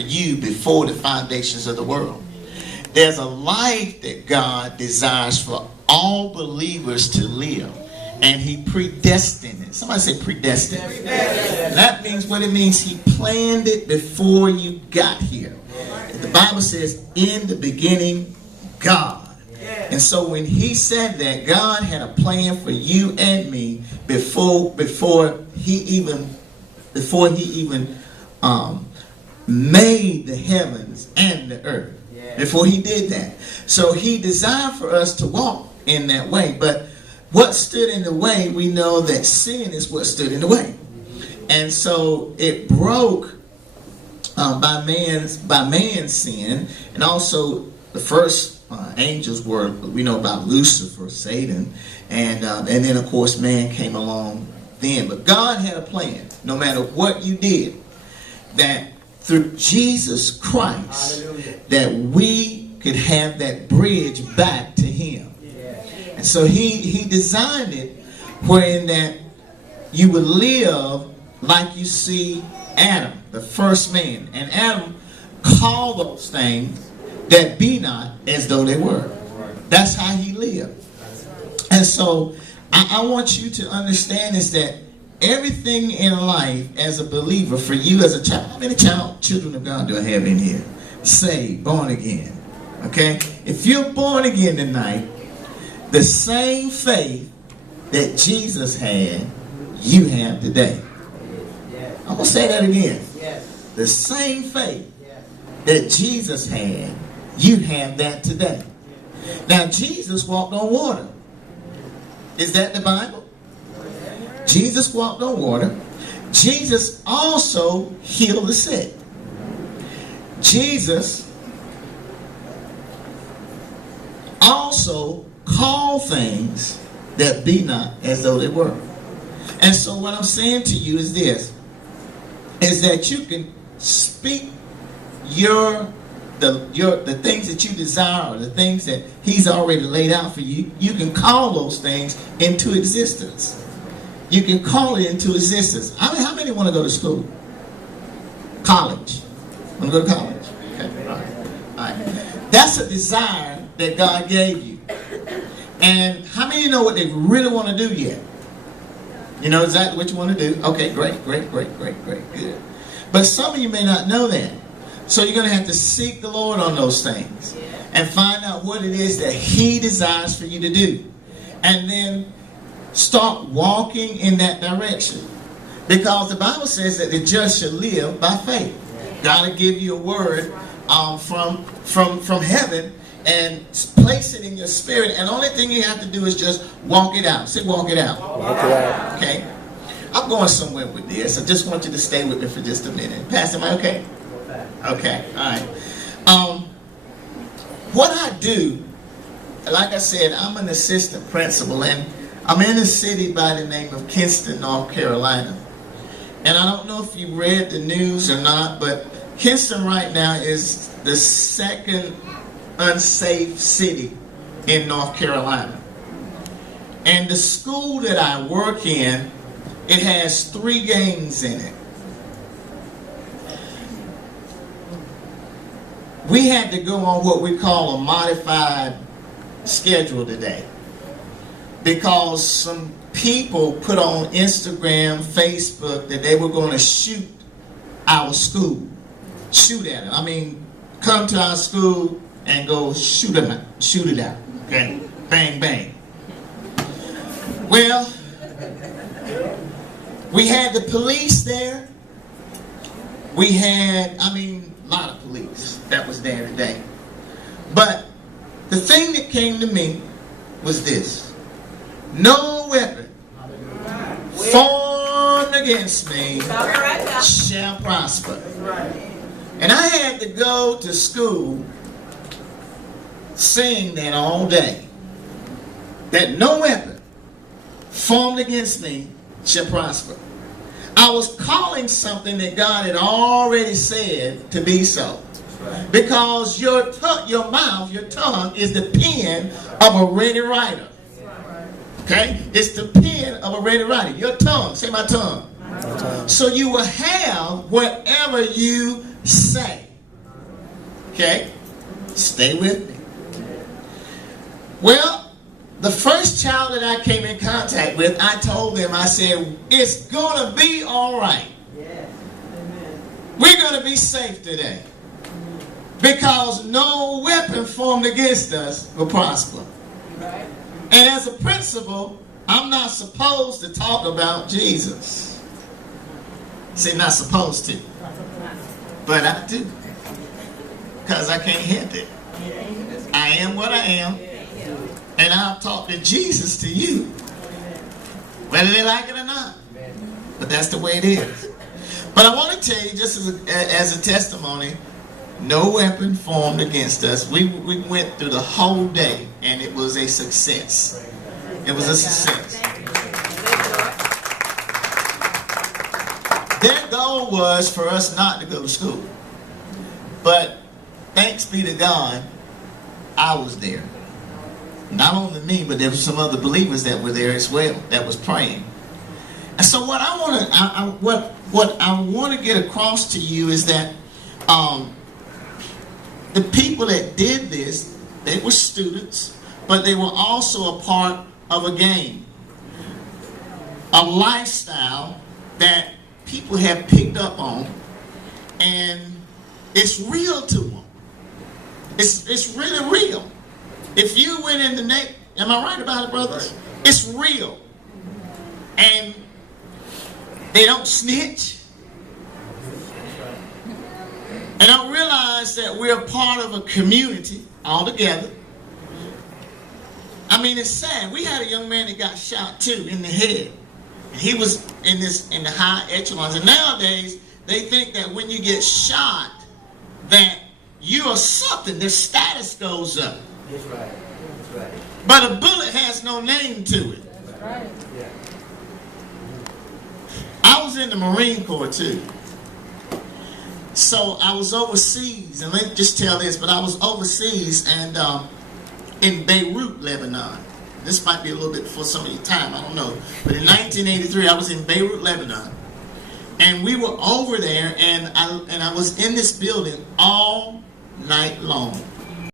you before the foundations of the world. There's a life that God desires for all believers to live. And he predestined it. Somebody say predestined. That means what it means. He planned it before you got here. The Bible says, in the beginning, God. And so when he said that, God had a plan for you and me before he even made the heavens and the earth. Before he did that. So he desired for us to walk in that way. But what stood in the way, we know that sin is what stood in the way. And so it broke by man's sin. And also the first angels were, we know about Lucifer, Satan. And then of course man came along then. But God had a plan, no matter what you did, that through Jesus Christ, hallelujah, that we could have that bridge back to him. And so he designed it wherein that you would live like you see Adam, the first man. And Adam called those things that be not as though they were. That's how he lived. And so I want you to understand is that everything in life as a believer, for you as a child, how many children of God do I have in here? Saved, born again. Okay? If you're born again tonight, the same faith that Jesus had, you have today. I'm going to say that again. The same faith that Jesus had, you have that today. Now, Jesus walked on water. Is that the Bible? Jesus walked on water. Jesus also healed the sick. Jesus also called things that be not as though they were. And so what I'm saying to you is this, is that you can speak the things that you desire, or the things that he's already laid out for you. You can call those things into existence. You can call it into existence. I mean, how many want to go to school? College. Want to go to college? Okay. All right. That's a desire that God gave you. And how many know what they really want to do yet? You know exactly what you want to do? Okay, great, good. But some of you may not know that. So you're going to have to seek the Lord on those things and find out what it is that he desires for you to do. And then start walking in that direction. Because the Bible says that the just shall live by faith. God will give you a word from heaven and place it in your spirit. And the only thing you have to do is just walk it out. Say walk it out. Walk it out. Okay? I'm going somewhere with this. I just want you to stay with me for just a minute. Pastor, am I okay? Okay. All right. What I do, like I said, I'm an assistant principal, and I'm in a city by the name of Kinston, North Carolina. And I don't know if you read the news or not, but Kinston right now is the second unsafe city in North Carolina. And the school that I work in, it has 3 gangs in it. We had to go on what we call a modified schedule today, because some people put on Instagram, Facebook that they were going to shoot our school. Shoot at it. I mean, come to our school and go shoot it out. Okay? Bang, bang. Well, we had the police there. We had, a lot of police that was there today. But the thing that came to me was this. No weapon formed against me shall prosper. And I had to go to school saying that all day. That no weapon formed against me shall prosper. I was calling something that God had already said to be so. Because your mouth, your tongue is the pen of a ready writer. Okay? It's the pen of a ready writer. Your tongue. Say my tongue. So you will have whatever you say. Okay? Stay with me. Well, the first child that I came in contact with, I told them, I said, it's going to be all right. Yes. Amen. We're going to be safe today. Because no weapon formed against us will prosper. Right. And as a principle, I'm not supposed to talk about Jesus. See, not supposed to. But I do. Because I can't help it. I am what I am. And I'll talk to Jesus to you. Whether they like it or not. But that's the way it is. But I want to tell you, just as a testimony, no weapon formed against us. We went through the whole day, and it was a success. It was a success. Their goal was for us not to go to school. But thanks be to God, I was there. Not only me, but there were some other believers that were there as well, that was praying. And so what I want to get across to you is that the people that did this, they were students, but they were also a part of a game, a lifestyle that people have picked up on, and it's real to them. It's really real. If you went in the night, am I right about it, brothers? It's real. And they don't snitch. And don't realize that we're part of a community all together. I mean, it's sad. We had a young man that got shot too in the head. He was in the high echelons. And nowadays, they think that when you get shot, that you are something. Their status goes up. That's right. That's right. But a bullet has no name to it. That's right. Yeah. I was in the Marine Corps too. So I was overseas, and let me just tell this, but I was overseas and in Beirut, Lebanon. This might be a little bit before some of your time, I don't know. But in 1983, I was in Beirut, Lebanon. And we were over there, and I was in this building all night long.